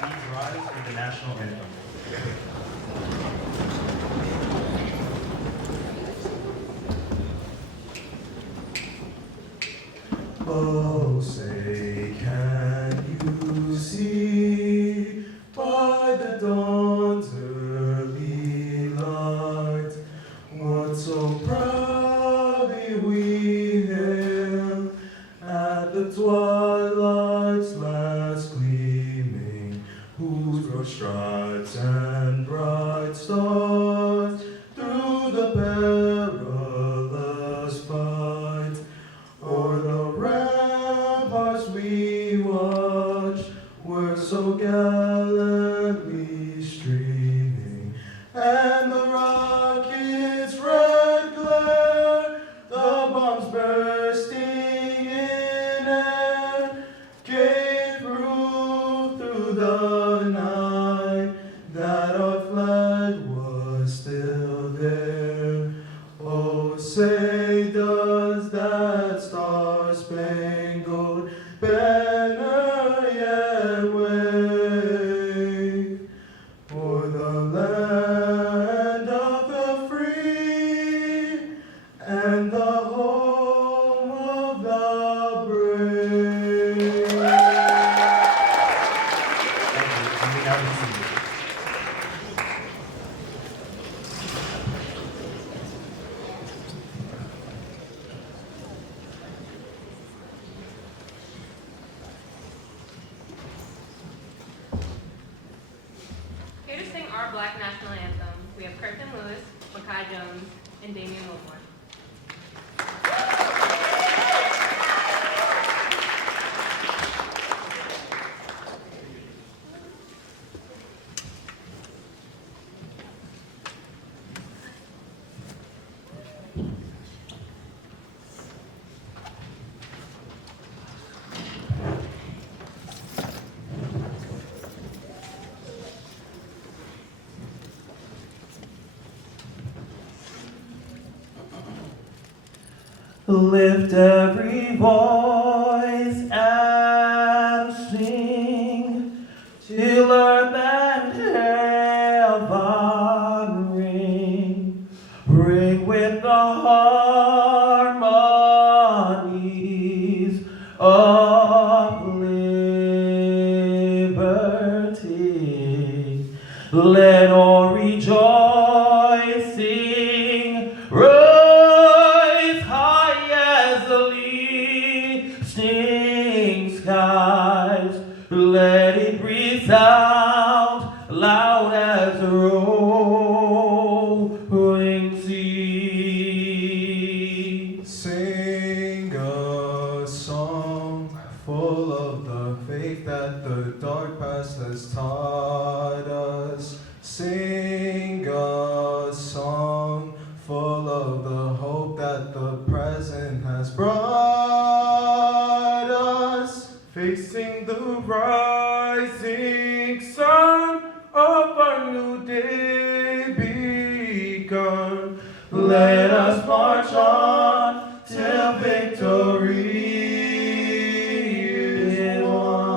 Please rise for the national anthem. Oh, say, can you see by the dawn's early light what so proudly we hailed at the twilight's last gleaming, whose broad stripes and bright stars through the perilous fight o'er the ramparts we watched were so gallantly streaming, and the rocket's red glare, the bombs bursting in air, came through the night, that our flag was still there. Oh, say does that star-spangled banner yet wave o'er the land of the free and the home of the brave? Thank you. You may now be seated. Here to sing our Black National Anthem, we have Kirkton Lewis, Makai Jones, and Damian Wilmore. Lift every voice and sing till earth and heaven ring. Ring with the harmonies of liberty. Let all rejoicing rise high as the listening skies. Let it resound loud as the rolling sea. Sing a song full of the faith that the dark past has taught us. Sing a song full of the hope that the present has brought us. Facing the rising sun of our new day begun. Let us march on till victory is won.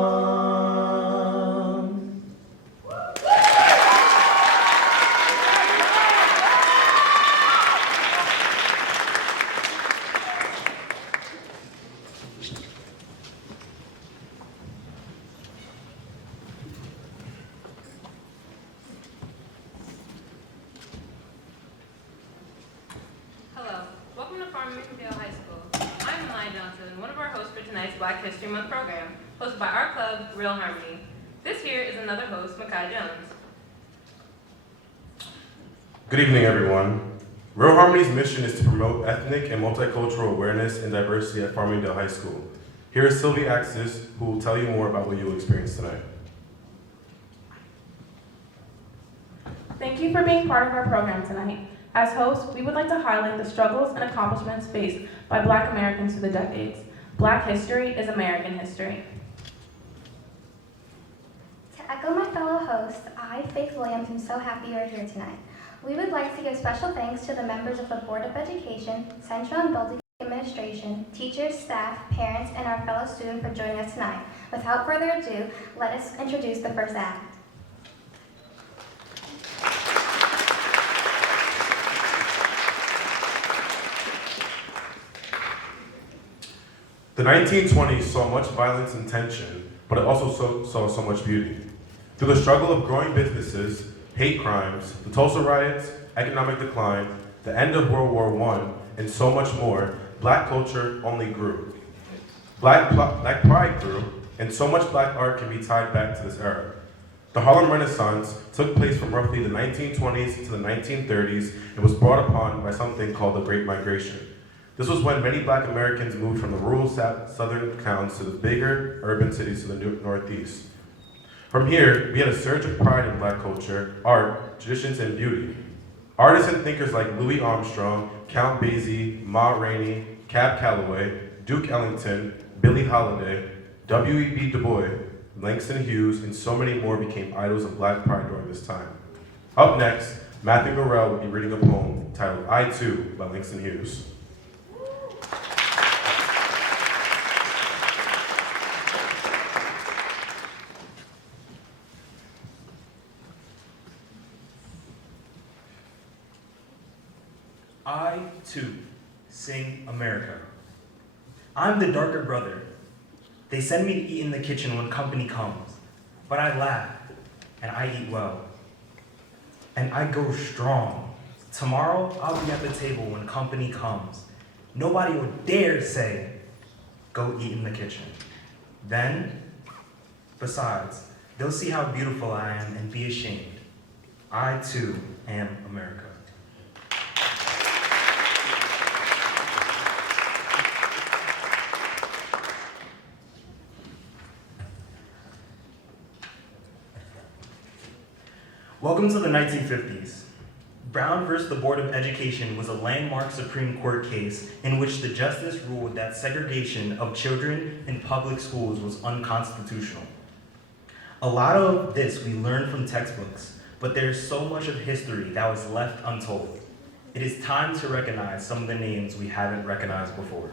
Hello, welcome to Farmingdale High School. I'm Maya Johnson, one of our hosts for tonight's Black History Month program, hosted by our club, Real Harmony. This here is another host, Makai Jones. Good evening, everyone. Real Harmony's mission is to promote ethnic and multicultural awareness and diversity at Farmingdale High School. Here is Sylvie Axis, who will tell you more about what you will experience tonight. Thank you for being part of our program tonight. As hosts, we would like to highlight the struggles and accomplishments faced by Black Americans through the decades. Black history is American history. To echo my fellow hosts, I, Faith Williams, am so happy you are here tonight. We would like to give special thanks to the members of the Board of Education, Central and Building Administration, teachers, staff, parents, and our fellow students for joining us tonight. Without further ado, let us introduce the first act. The 1920s saw much violence and tension, but it also saw so much beauty. Through the struggle of growing businesses, hate crimes, the Tulsa riots, economic decline, the end of World War I, and so much more, Black culture only grew. Black pride grew, and so much Black art can be tied back to this era. The Harlem Renaissance took place from roughly the 1920s to the 1930s and was brought upon by something called the Great Migration. This was when many Black Americans moved from the rural southern towns to the bigger urban cities to the Northeast. From here, we had a surge of pride in Black culture, art, traditions, and beauty. Artists and thinkers like Louis Armstrong, Count Basie, Ma Rainey, Cab Calloway, Duke Ellington, Billie Holiday, W.E.B. Du Bois, Langston Hughes, and so many more became idols of Black pride during this time. Up next, Matthew Morrell will be reading a poem titled I Too by Langston Hughes. I, too, sing America. I'm the darker brother. They send me to eat in the kitchen when company comes, but I laugh, and I eat well. And I go strong. Tomorrow, I'll be at the table when company comes. Nobody will dare say, go eat in the kitchen. Then, besides, they'll see how beautiful I am and be ashamed. I, too, am America. Welcome to the 1950s. Brown versus the Board of Education was a landmark Supreme Court case in which the justice ruled that segregation of children in public schools was unconstitutional. A lot of this we learned from textbooks, but there's so much of history that was left untold. It is time to recognize some of the names we haven't recognized before.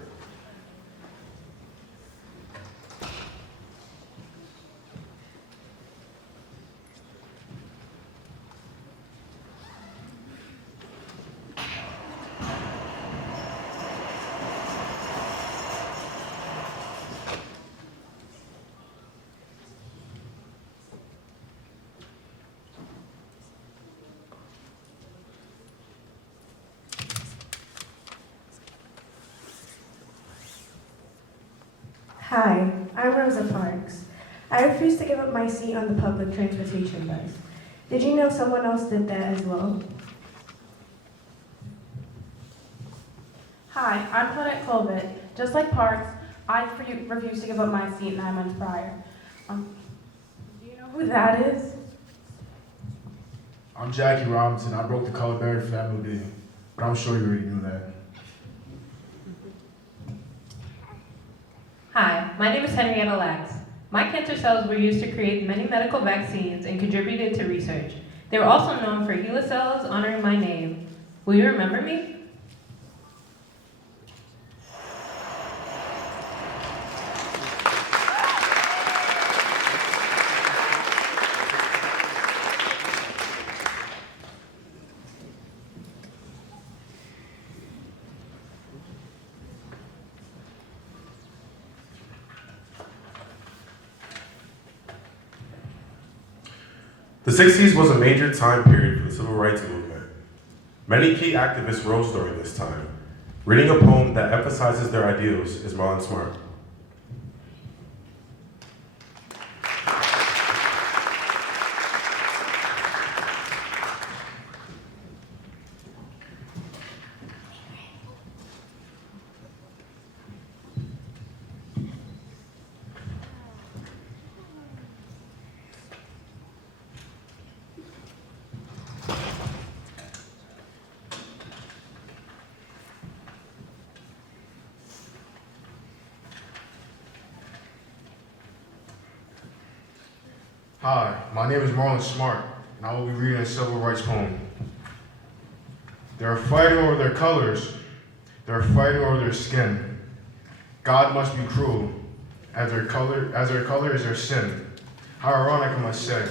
Hi, I'm Rosa Parks. I refuse to give up my seat on the public transportation bus. Did you know someone else did that as well? Hi, I'm Claudette Colbert. Just like Parks, I refused to give up my seat 9 months prior. Do you know who that is? I'm Jackie Robinson. I broke the Colored Barrett family deal, but I'm sure you already knew that. Hi, my name is Henrietta Lax. My cancer cells were used to create many medical vaccines and contributed to research. They were also known for HeLa cells honoring my name. Will you remember me? The 60s was a major time period for the civil rights movement. Many key activists rose during this time. Reading a poem that emphasizes their ideals is Marlon Smart. Hi, my name is Marlon Smart, and I will be reading a civil rights poem. They are fighting over their colors. They are fighting over their skin. God must be cruel, as their color is their sin. How ironic, I must say,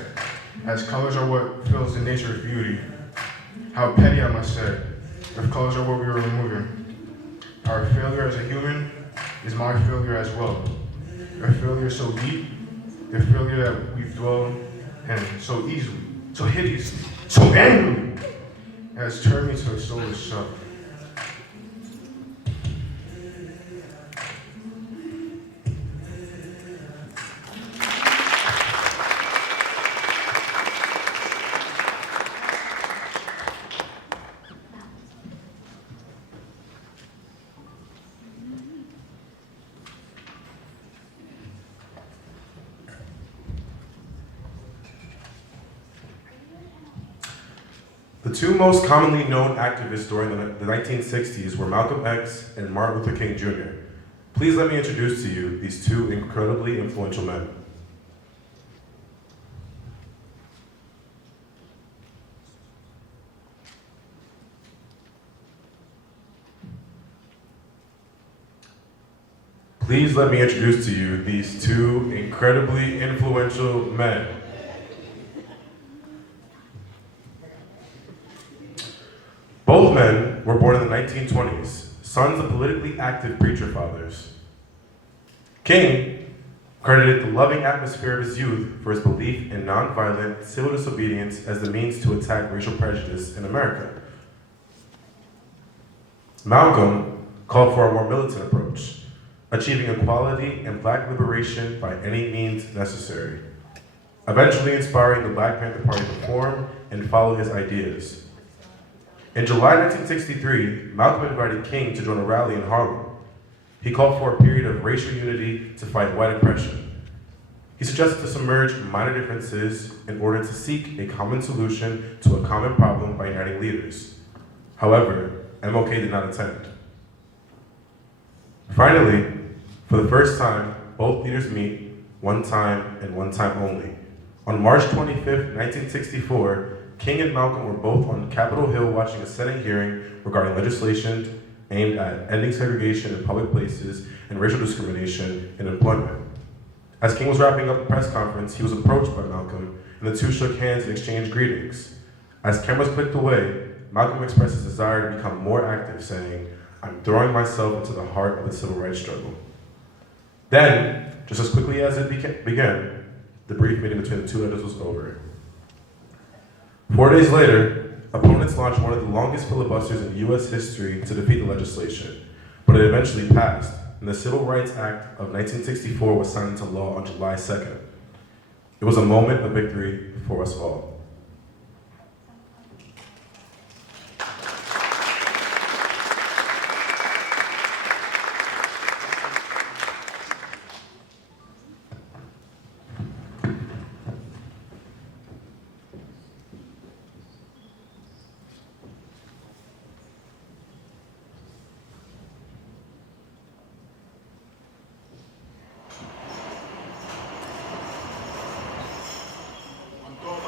as colors are what fills the nature of beauty. How petty, I must say, if colors are what we are removing. Our failure as a human is my failure as well. A failure so deep, a failure that we've dwelled in so easily, so hideously, so angrily, has turned me to a soulless self. The two most commonly known activists during the 1960s were Malcolm X and Martin Luther King Jr. Please let me introduce to you these two incredibly influential men. Please let me introduce to you these two incredibly influential men. Both men were born in the 1920s, sons of politically active preacher fathers. King credited the loving atmosphere of his youth for his belief in nonviolent civil disobedience as the means to attack racial prejudice in America. Malcolm called for a more militant approach, achieving equality and black liberation by any means necessary, eventually inspiring the Black Panther Party to form and follow his ideas. In July 1963, Malcolm invited King to join a rally in Harlem. He called for a period of racial unity to fight white oppression. He suggested to submerge minor differences in order to seek a common solution to a common problem by uniting leaders. However, MLK did not attend. Finally, for the first time, both leaders meet one time and one time only. On March 25th, 1964, King and Malcolm were both on Capitol Hill watching a Senate hearing regarding legislation aimed at ending segregation in public places and racial discrimination in employment. As King was wrapping up the press conference, he was approached by Malcolm, and the two shook hands and exchanged greetings. As cameras clicked away, Malcolm expressed his desire to become more active, saying, "I'm throwing myself into the heart of the civil rights struggle." Then, just as quickly as it began, the brief meeting between the two leaders was over. 4 days later, opponents launched one of the longest filibusters in U.S. history to defeat the legislation, but it eventually passed, and the Civil Rights Act of 1964 was signed into law on July 2nd. It was a moment of victory for us all.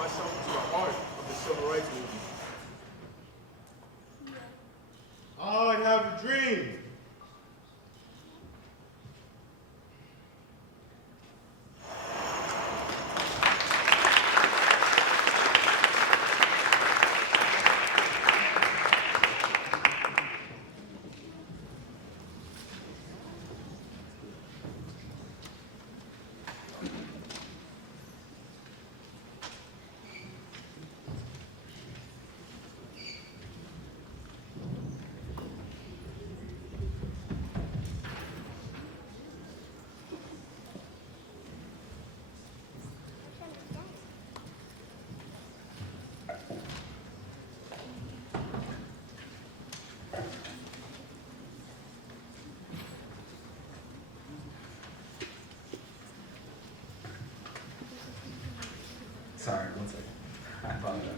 Into the heart of the civil rights movement. I have a dream. Sorry, one second. I apologize.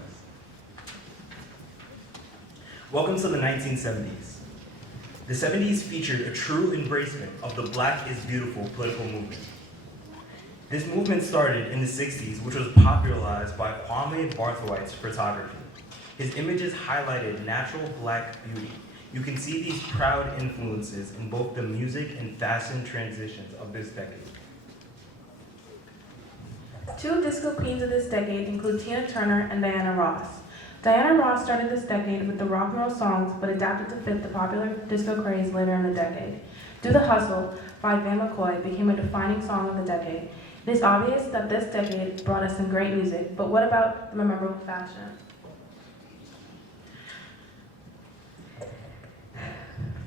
Welcome to the 1970s. The 70s featured a true embracement of the Black is Beautiful political movement. This movement started in the 60s, which was popularized by Kwame Barthwaite's photography. His images highlighted natural Black beauty. You can see these proud influences in both the music and fashion transitions of this decade. Two disco queens of this decade include Tina Turner and Diana Ross. Diana Ross started this decade with the rock and roll songs, but adapted to fit the popular disco craze later in the decade. Do the Hustle by Van McCoy became a defining song of the decade. It is obvious that this decade brought us some great music, but what about the memorable fashion?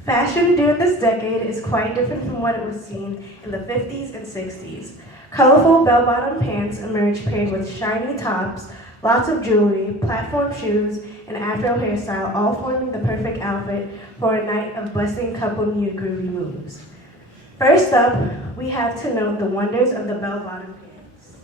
Fashion during this decade is quite different from what it was seen in the 50s and 60s. Colorful bell-bottom pants emerged paired with shiny tops, lots of jewelry, platform shoes, and afro hairstyle, all forming the perfect outfit for a night of blessing couple new groovy moves. First up, we have to note the wonders of the bell-bottom pants.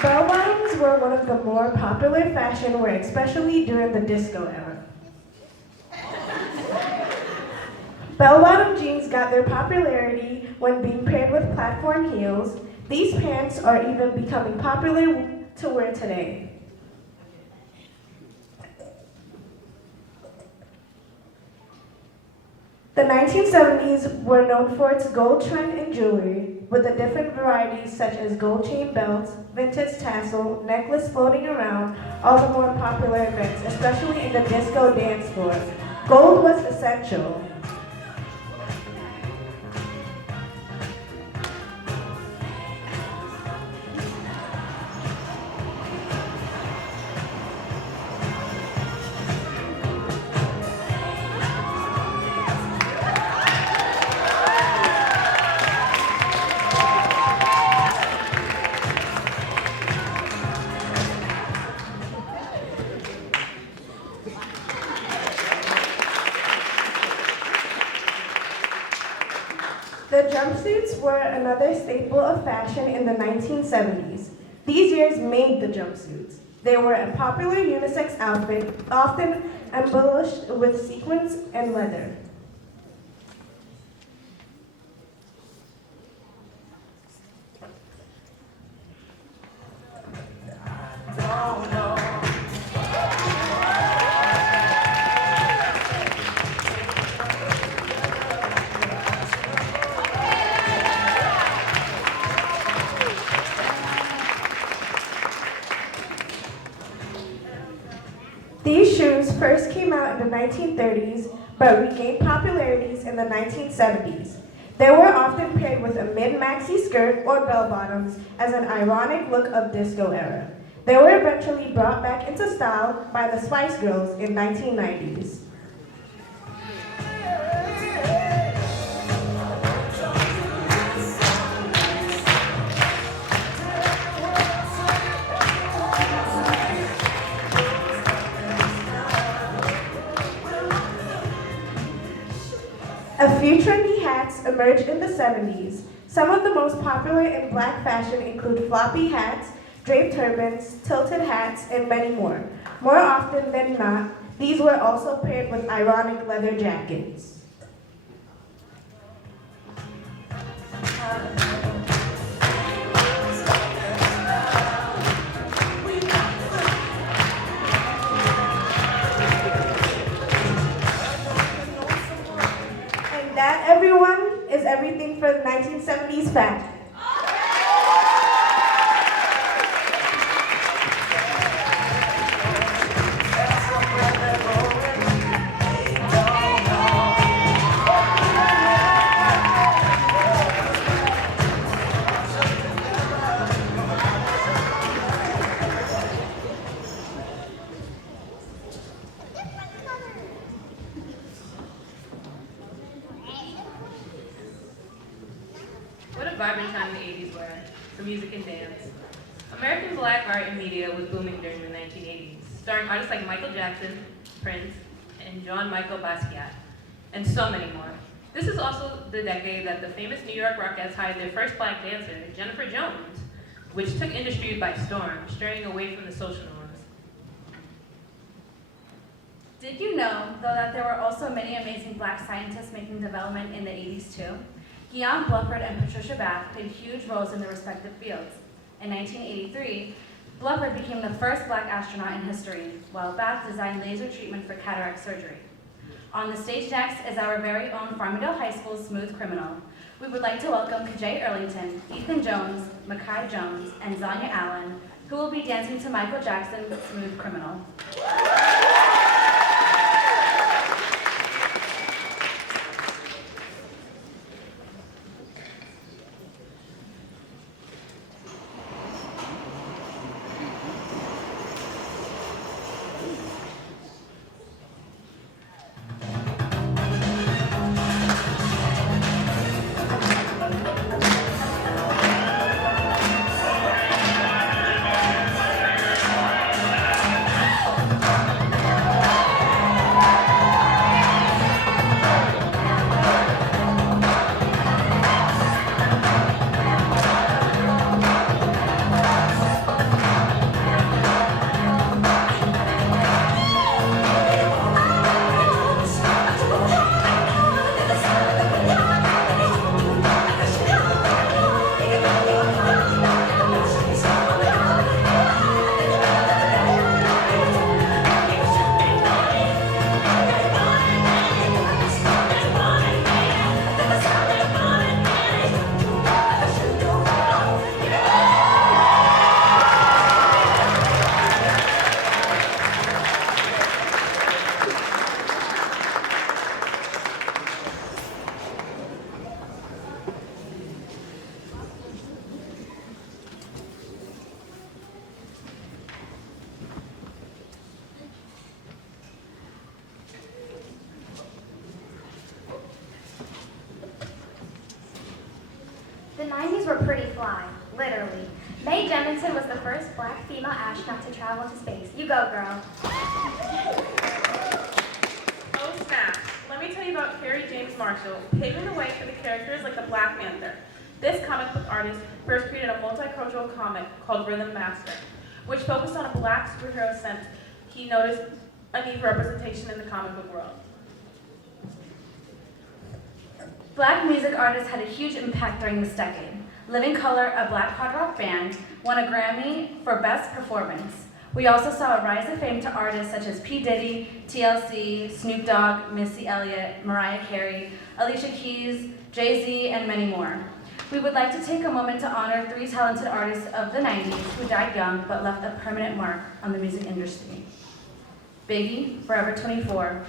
Bell-bottoms were one of the more popular fashion wear, especially during the disco era. Bell-bottom jeans got their popularity when being paired with platform heels. These pants are even becoming popular to wear today. The 1970s were known for its gold trend in jewelry, with the different varieties such as gold chain belts, vintage tassel, necklace floating around, all the more popular events, especially in the disco dance floor. Gold was essential. The jumpsuits were another staple of fashion in the 1970s. These years made the jumpsuits. They were a popular unisex outfit, often embellished with sequins and leather. These shoes first came out in the 1930s, but regained popularities in the 1970s. They were often paired with a mid-maxi skirt or bell-bottoms as an ironic look of disco era. They were eventually brought back into style by the Spice Girls in 1990s. A few trendy hats emerged in the 70s. Some of the most popular in black fashion include floppy hats, draped turbans, tilted hats, and many more. More often than not, these were also paired with ironic leather jackets. And that, everyone, is everything for the 1970s fashion. What a vibrant time the 80s were for music and dance. American black art and media was booming during the 1980s, starring artists like Michael Jackson, Prince, and John Michael Basquiat, and so many more. This is also the decade that the famous New York Rockettes hired their first black dancer, Jennifer Jones, which took industry by storm, straying away from the social norms. Did you know, though, that there were also many amazing black scientists making development in the 80s too? Guion Blufford and Patricia Bath played huge roles in their respective fields. In 1983, Blufford became the first black astronaut in history, while Bath designed laser treatment for cataract surgery. On the stage next is our very own Farmingdale High School Smooth Criminal. We would like to welcome Kajay Erlington, Ethan Jones, Makai Jones, and Zanya Allen, who will be dancing to Michael Jackson's Smooth Criminal. The 90s were pretty fly, literally. Mae Jemison was the first black female astronaut to travel to space. You go, girl. Oh snap! Let me tell you about Carrie James Marshall, paving the way for the characters like the Black Panther. This comic book artist first created a multicultural comic called Rhythm Master, which focused on a black superhero since he noticed a need for representation in the comic book world. Black music artists had a huge impact during this decade. Living Colour, a black hard rock band, won a Grammy for Best Performance. We also saw a rise of fame to artists such as P. Diddy, TLC, Snoop Dogg, Missy Elliott, Mariah Carey, Alicia Keys, Jay-Z, and many more. We would like to take a moment to honor 3 talented artists of the 90s who died young but left a permanent mark on the music industry. Biggie, Forever 24,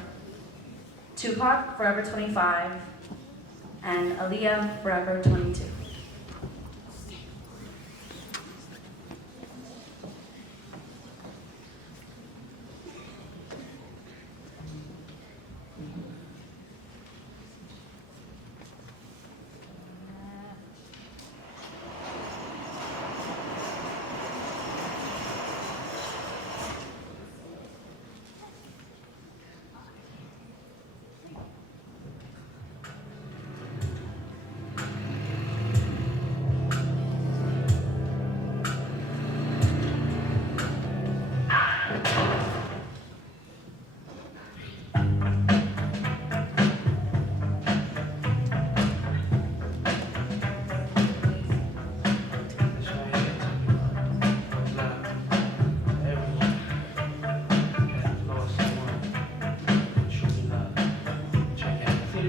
Tupac, Forever 25, and Aaliyah, Forever 22.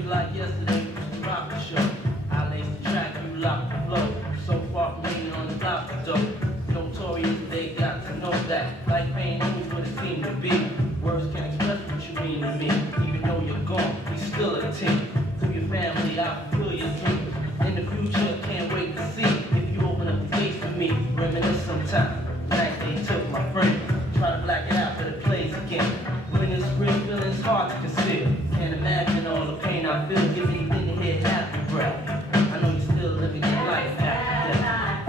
Like yesterday, was the rock show. I laced the track, you locked the flow. So far from being on the block, though. Notorious, they got to know that. Like pain knows what it seemed to be. Words can't express what you mean to me. Even though you're gone, we still a team. To your family, I fulfill your dreams. In the future, can't wait to see if you open up the gates for me. Reminisce sometime. Night they took my friend. Try to black it out, but it plays again. When it's real, feeling's hard to conceal. Can't imagine all the pain I feel. Give me anything to hear half your breath. I know you're still living your life after death.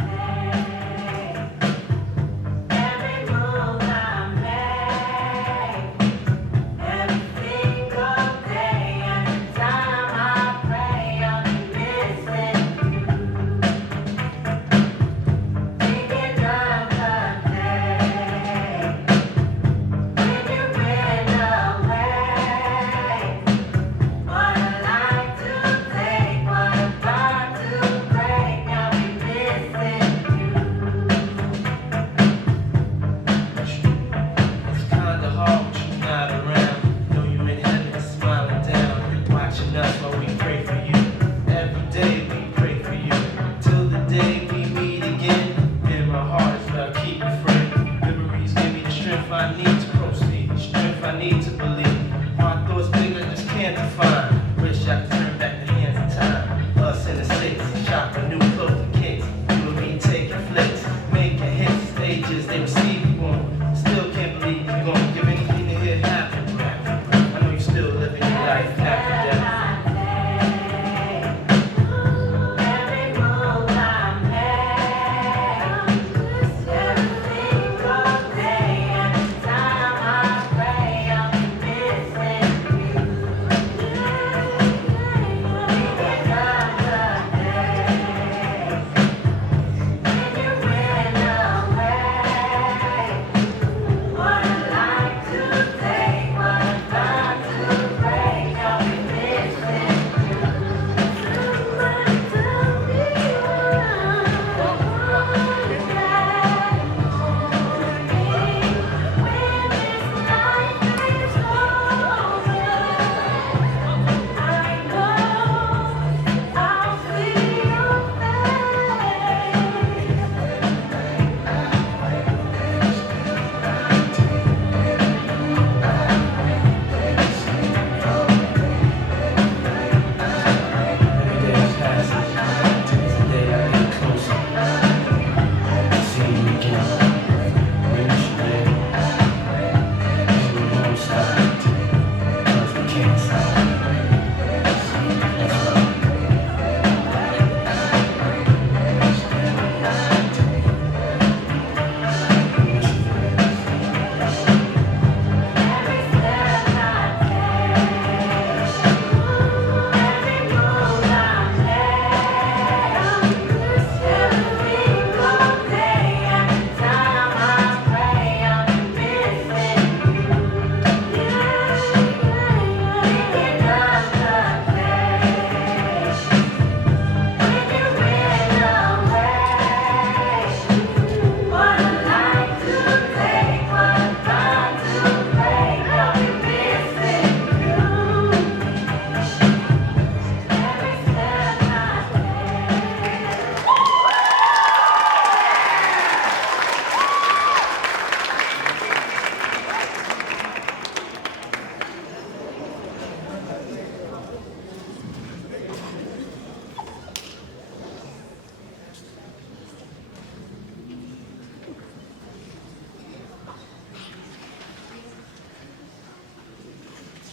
Every single day and time. and that's why we pray for you. Every day we pray for you. Till the day we meet again. In my heart is where I keep you, friend. Memories give me the strength I need to proceed, the strength I need to believe. My thoughts bigger, just can't define. Wish I could turn back the hands of time. Us in the six, shopping new clothes and kicks. You and me taking flicks, making hits, stages they receive you on. Still can't believe you're gonna give anything to hear happen. I know you're still living your life after death.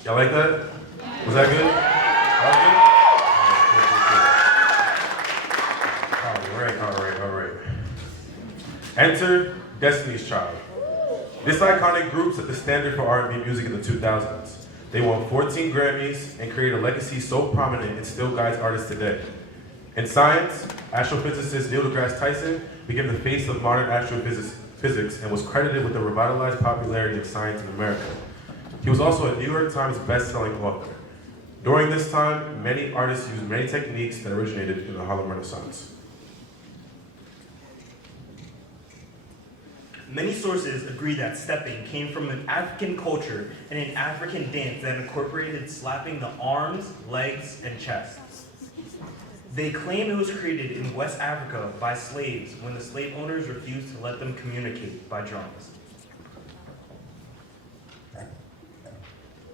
Y'all like that? Was that good? That was good? All right. Enter Destiny's Child. This iconic group set the standard for R&B music in the 2000s. They won 14 Grammys and created a legacy so prominent it still guides artists today. In science, astrophysicist Neil deGrasse Tyson became the face of modern astrophysics and was credited with the revitalized popularity of science in America. He was also a New York Times best-selling author. During this time, many artists used many techniques that originated in the Harlem Renaissance. Many sources agree that stepping came from an African culture and an African dance that incorporated slapping the arms, legs, and chest. They claim it was created in West Africa by slaves when the slave owners refused to let them communicate by drums.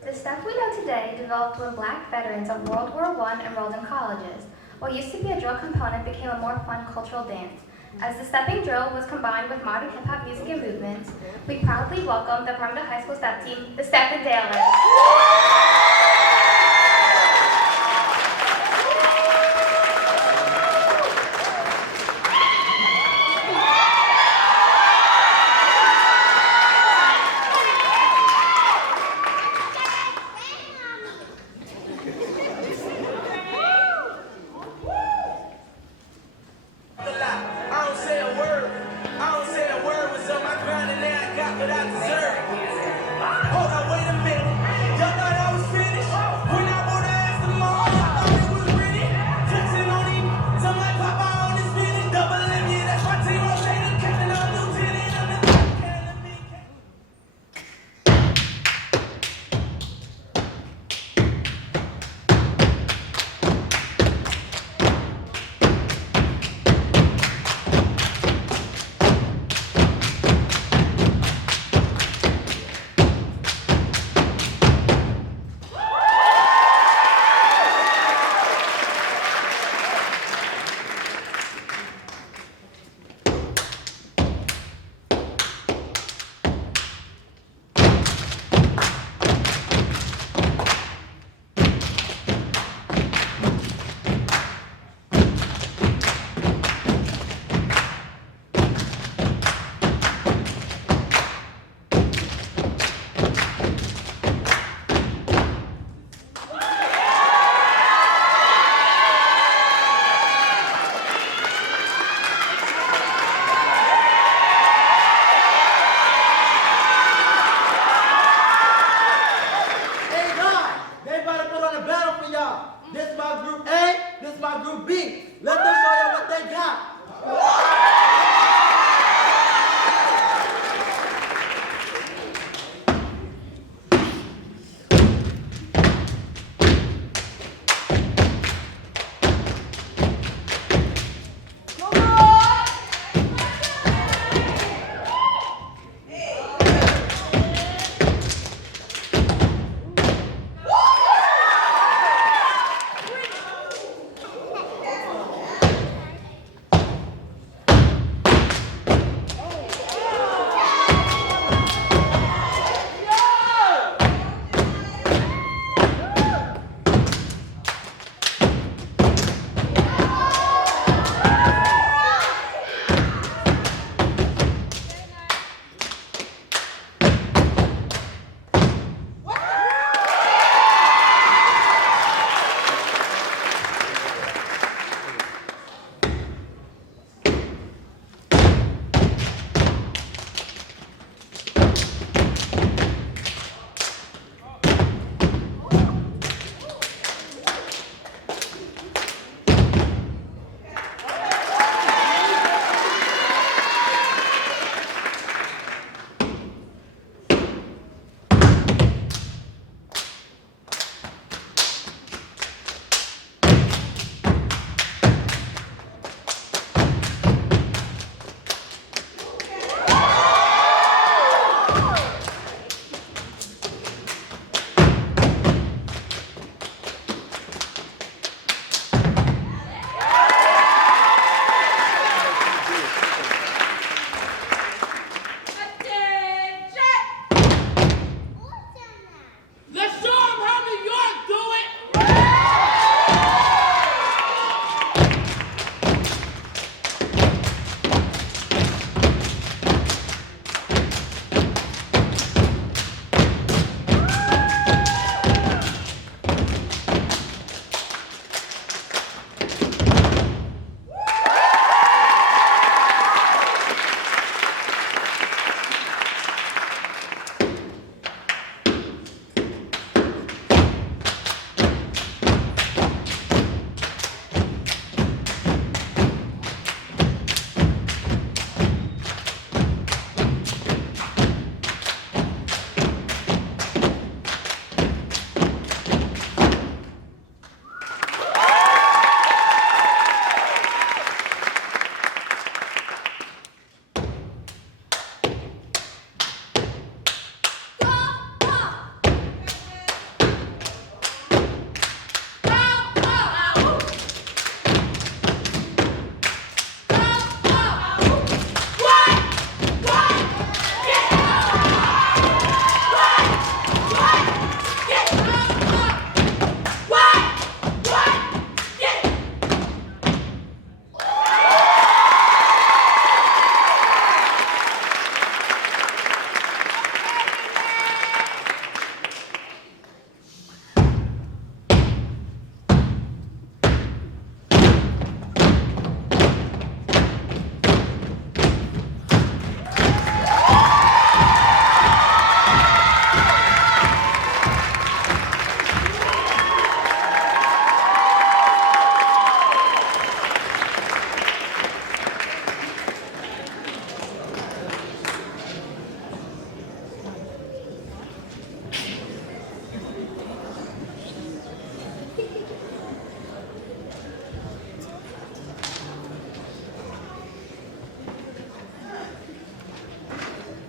The step we know today developed when Black veterans of World War I enrolled in colleges. What used to be a drill component became a more fun cultural dance. As the stepping drill was combined with modern hip-hop music and movements, we proudly welcome the Farmingdale High School step team, the Steppin'Dalers. Hold on, wait a minute. Y'all thought I was finished? y'all. This my group A, this my group B. Let them show y'all what they got.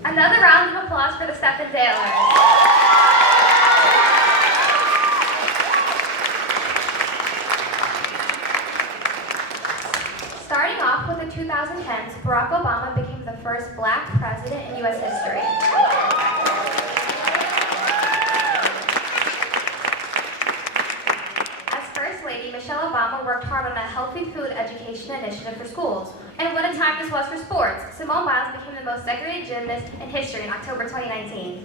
Another round of applause for the Farmingdale. Starting off with the 2010s, Barack Obama became the first black president in U.S. history. As First Lady, Michelle Obama worked hard on a healthy food education initiative for schools. And what a time this was for sports. Simone Biles became the most decorated gymnast in history in October 2019.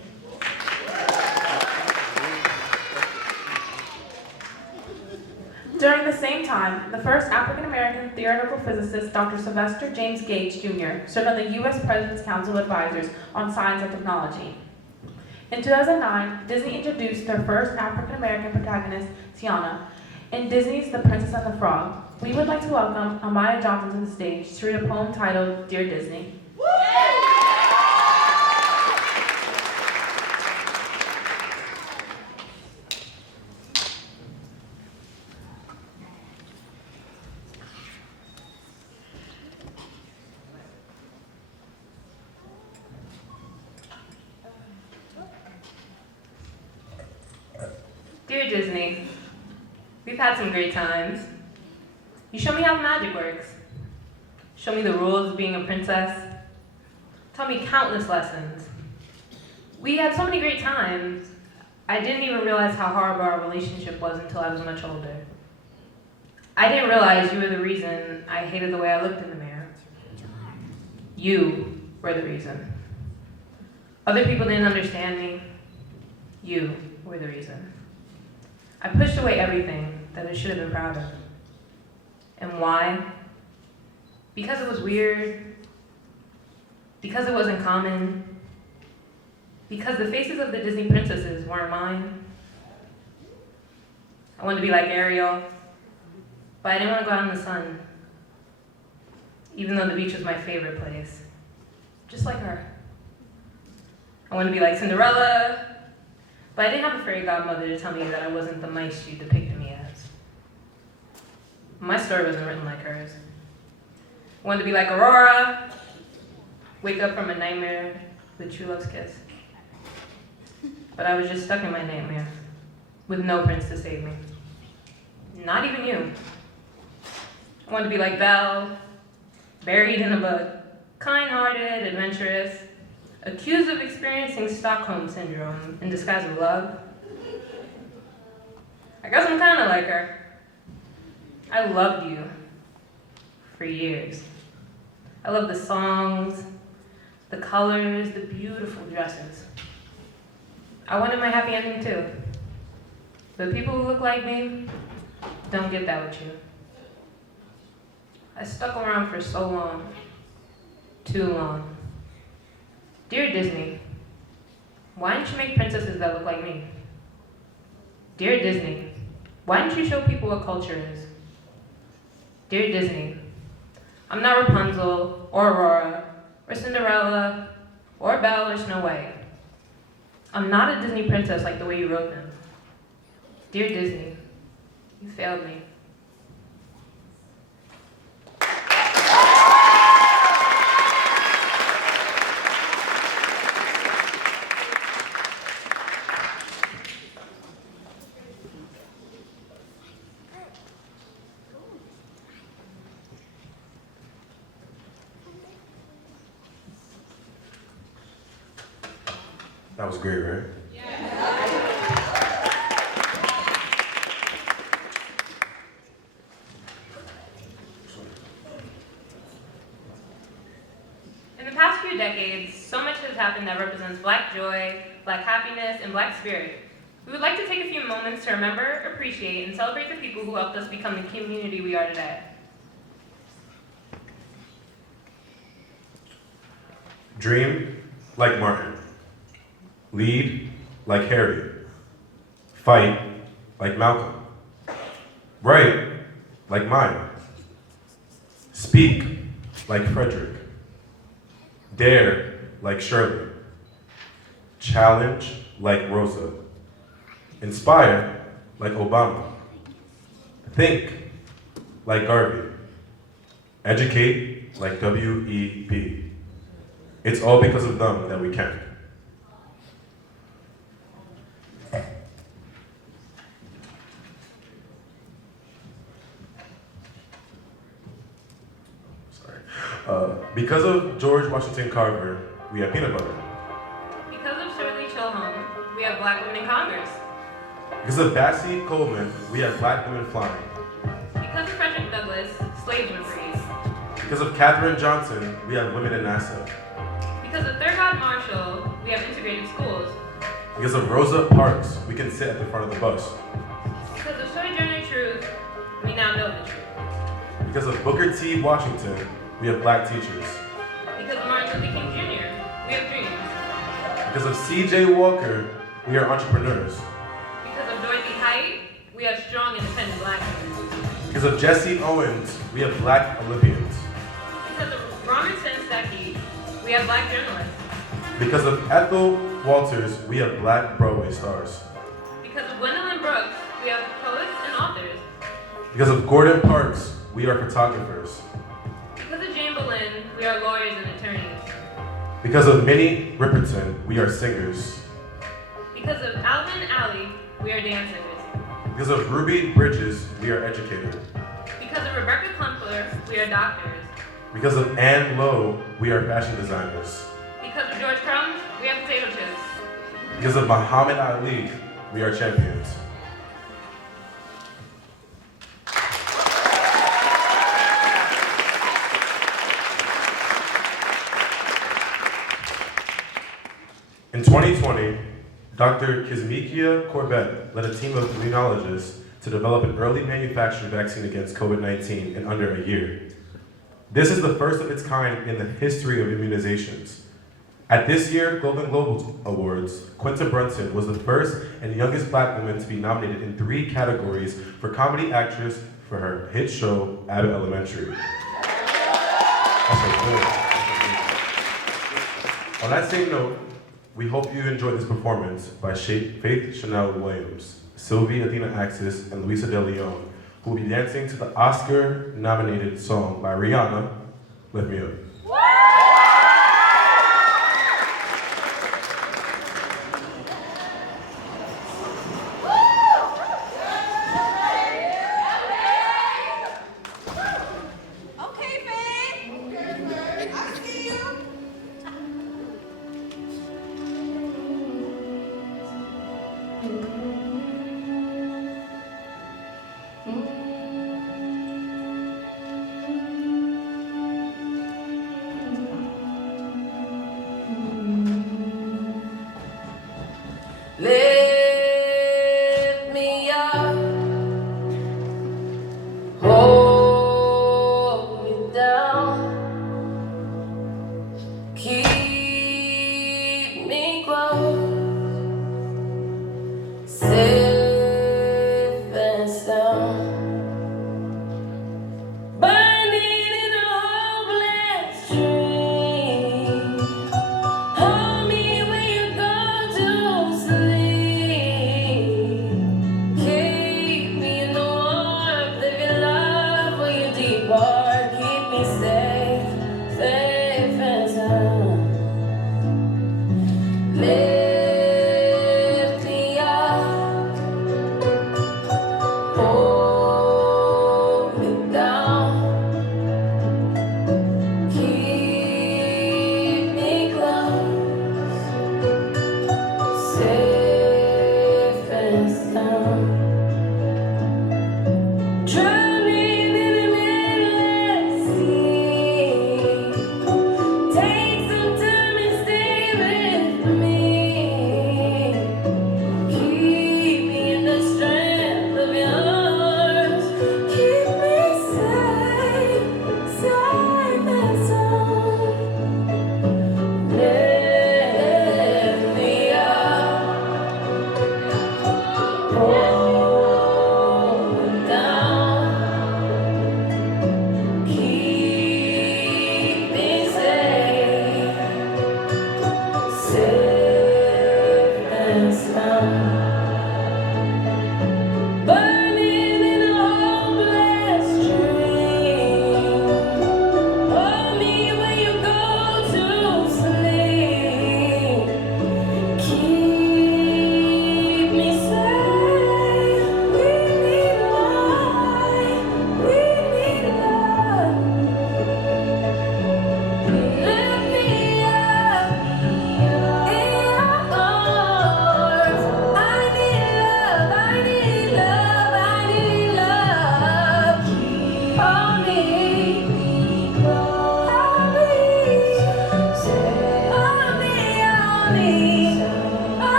During the same time, the first African-American theoretical physicist, Dr. Sylvester James Gates, Jr., served on the U.S. President's Council of Advisors on Science and Technology. In 2009, Disney introduced their first African-American protagonist, Tiana, In Disney's The Princess and the Frog, we would like to welcome Amaya Johnson to the stage to read a poem titled Dear Disney. Dear Disney, we've had some great times. You show me how magic works. Show me the rules of being a princess. Taught me countless lessons. We had so many great times, I didn't even realize how horrible our relationship was until I was much older. I didn't realize you were the reason I hated the way I looked in the mirror. You were the reason. Other people didn't understand me. You were the reason. I pushed away everything that I should have been proud of. And why? Because it was weird. Because it wasn't common. Because the faces of the Disney princesses weren't mine. I wanted to be like Ariel, but I didn't want to go out in the sun, even though the beach was my favorite place. Just like her. I wanted to be like Cinderella, but I didn't have a fairy godmother to tell me that I wasn't the mice she depicted me as. My story wasn't written like hers. I wanted to be like Aurora, wake up from a nightmare with true love's kiss. But I was just stuck in my nightmare, with no prince to save me. Not even you. I wanted to be like Belle, buried in a book, kind-hearted, adventurous, accused of experiencing Stockholm Syndrome in disguise of love. I guess I'm kind of like her. I loved you for years. I loved the songs, the colors, the beautiful dresses. I wanted my happy ending too. But people who look like me don't get that with you. I stuck around for so long. Too long. Dear Disney, why didn't you make princesses that look like me? Dear Disney, why didn't you show people what culture is? Dear Disney, I'm not Rapunzel, or Aurora, or Cinderella, or Belle, or Snow White. I'm not a Disney princess like the way you wrote them. Dear Disney, you failed me. That was great, right? In the past few decades, so much has happened that represents Black joy, Black happiness, and Black spirit. We would like to take a few moments to remember, appreciate, and celebrate the people who helped us become the community we are today. Dream like Martin. Lead like Harry. Fight like Malcolm. Write like Maya. Speak like Frederick. Dare like Shirley. Challenge like Rosa. Inspire like Obama. Think like Garvey. Educate like W.E.B. It's all because of them that we can. Because of George Washington Carver, we have peanut butter. Because of Shirley Chilhom, we have Black women in Congress. Because of Bessie Coleman, we have Black women flying. Because of Frederick Douglass, slaves were freed. Because of Katherine Johnson, we have women in NASA. Because of Thurgood Marshall, we have integrated schools. Because of Rosa Parks, we can sit at the front of the bus. Because of Sojourner Truth, we now know the truth. Because of Booker T. Washington, we have Black teachers. Because of Martin Luther King Jr., we have dreams. Because of C.J. Walker, we are entrepreneurs. Because of Dorothy Height, we have strong, independent Black athletes. Because of Jesse Owens, we have Black Olympians. Because of Raman Senseki, we have Black journalists. Because of Ethel Walters, we have Black Broadway stars. Because of Gwendolyn Brooks, we have poets and authors. Because of Gordon Parks, we are photographers. Because of Jane Boleyn, we are lawyers and attorneys. Because of Minnie Ripperton, we are singers. Because of Alvin Alley, we are dancers. Because of Ruby Bridges, we are educators. Because of Rebecca Klumpler, we are doctors. Because of Ann Lowe, we are fashion designers. Because of George Crumbs, we have potato chips. Because of Muhammad Ali, we are champions. In 2020, Dr. Kizmikia Corbett led a team of immunologists to develop an early manufactured vaccine against COVID-19 in under a year. This is the first of its kind in the history of immunizations. At this year's Golden Globe Awards, Quinta Brunson was the first and youngest Black woman to be nominated in 3 categories for comedy actress for her hit show, Abbott Elementary. That's so good. On that same note, we hope you enjoyed this performance by Faith Chanel Williams, Sylvie Athena Axis, and Luisa De Leon, who will be dancing to the Oscar-nominated song by Rihanna, Lift Me Up.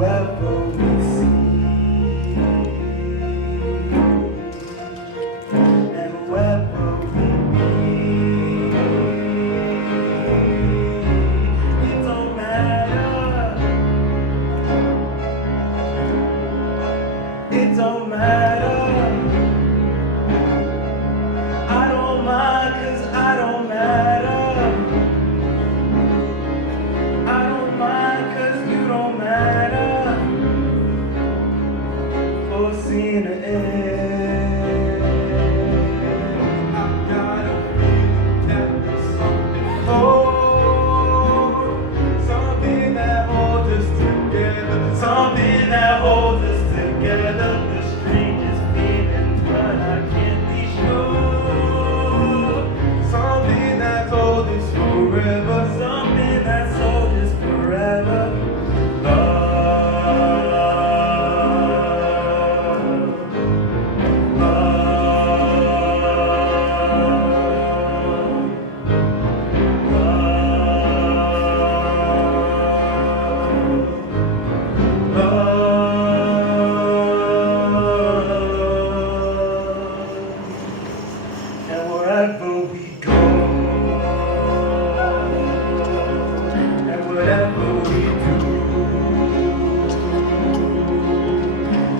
whoever we see, and whoever we meet, it don't matter. It don't matter. I don't mind 'cause I don't matter. I don't mind 'cause you don't matter. For seeing the end, I've got a feeling that there's something more, something that holds us together, something that holds us together. The strangest feeling, but I can't be sure. Something that's hold us forever, something that's hold us forever. Love, and wherever we go, and whatever we do,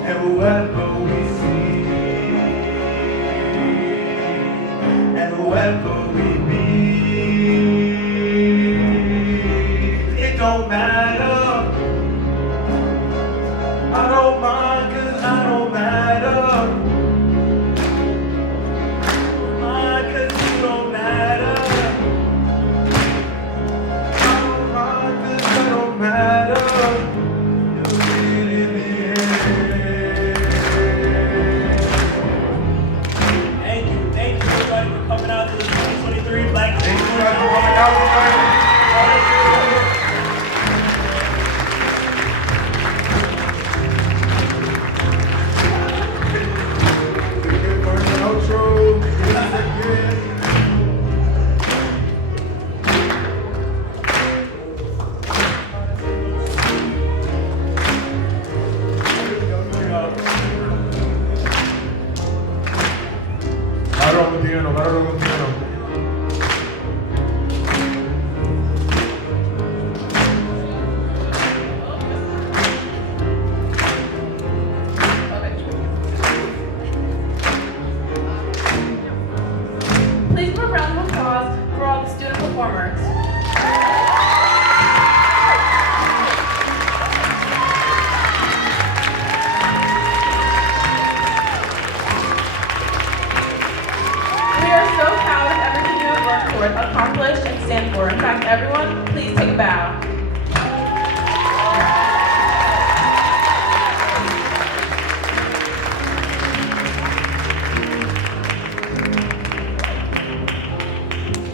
and whoever we see, and whoever we be, it don't matter. I don't mind 'cause I don't matter. Mind 'cause you don't matter. I don't mind 'cause I don't matter. You'll get in the end. Thank you everybody for coming out to the 2023 Black Thank you guys for coming out tonight. Good for the outro. Good. Claro, contigo, claro, contigo. Please give a round of applause for all the student performers. We are so proud of everything you have worked toward, accomplished, and stand for. In fact, everyone, please take a bow.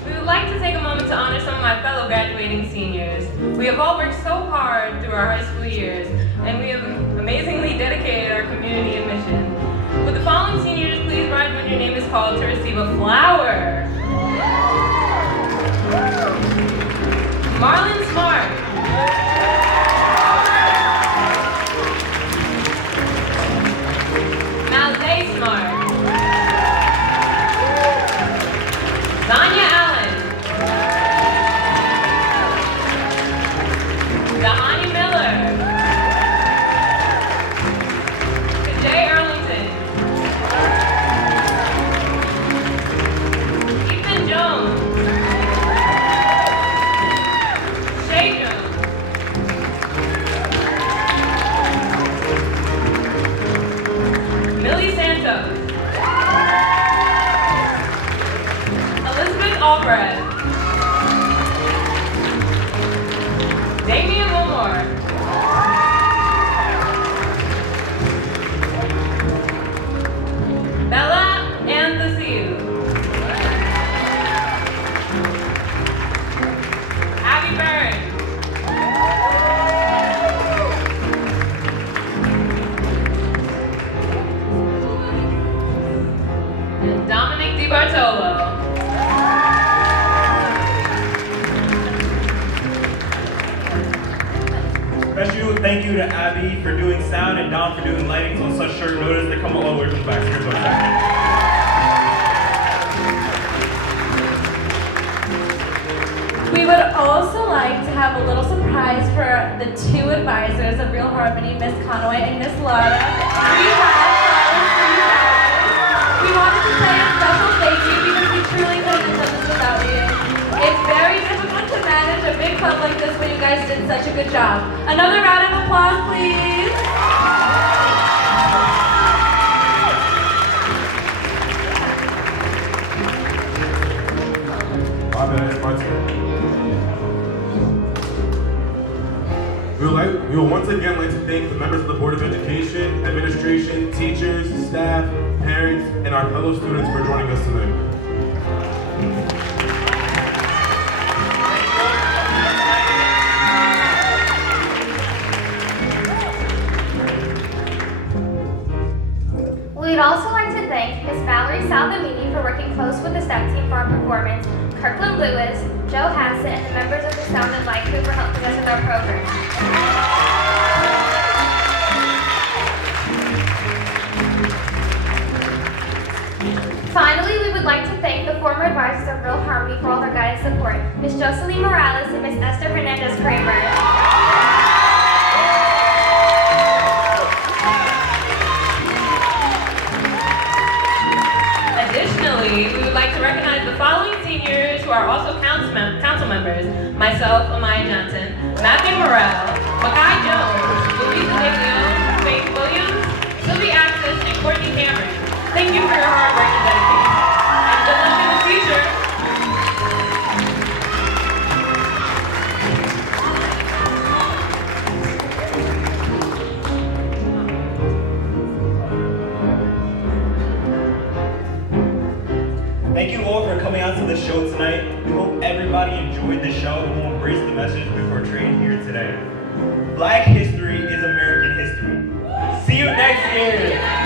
We would like to take a moment to honor some of my fellow graduating seniors. We have all worked so hard through our high school years, and we have amazingly dedicated our community and mission. Would the following seniors please rise when your name is called to receive a flower? Marlon Smart. Malzay Smart. Zanya Allen. Dahani Miller. Jay Erlington. Ethan Jones. Shay Jones. Millie Santos. Elizabeth Albright. Damian Wilmore. Bella Anthasiu. Abby Barron. And Dominic DiBartolo. Special thank you to Abby for doing sound and Don for doing lighting on such short notice. They come all the way from the back. Here's our second. We would also like to have a little surprise for the two advisors of Real Harmony, Miss Conway and Miss Laura. We wanted to say a special thank you because we truly couldn't have done this without you. It's very difficult to manage a big club like this, but you guys did such a good job. Another round of applause, please. We would once again like to thank the members of the Board of Education, administration, teachers, staff, parents, and our fellow students for joining us tonight. We'd also like to thank Ms. Valerie Saldamini for working close with the STEP team for our performance, Kirkland Lewis, Joe Hassett, and the members of the Sound and Light crew for helping us with our program. Finally, we would like to thank the former advisors of Real Harmony for all their guidance and support, Ms. Jocelyn Morales and Ms. Esther Hernandez-Kramer. Additionally, we would like to recognize the following seniors who are also council members: myself, Amaya Johnson, Matthew Morrell, Makai Jones, Louisa DeLeon, Faith Williams, Sylvie Axis, and Courtney Cameron. Thank you for your hard work and dedication. And good luck in the future. Thank you all for coming out to the show tonight. We hope everybody enjoyed the show and will embrace the message we portrayed here today. Black history is American history. See you next year.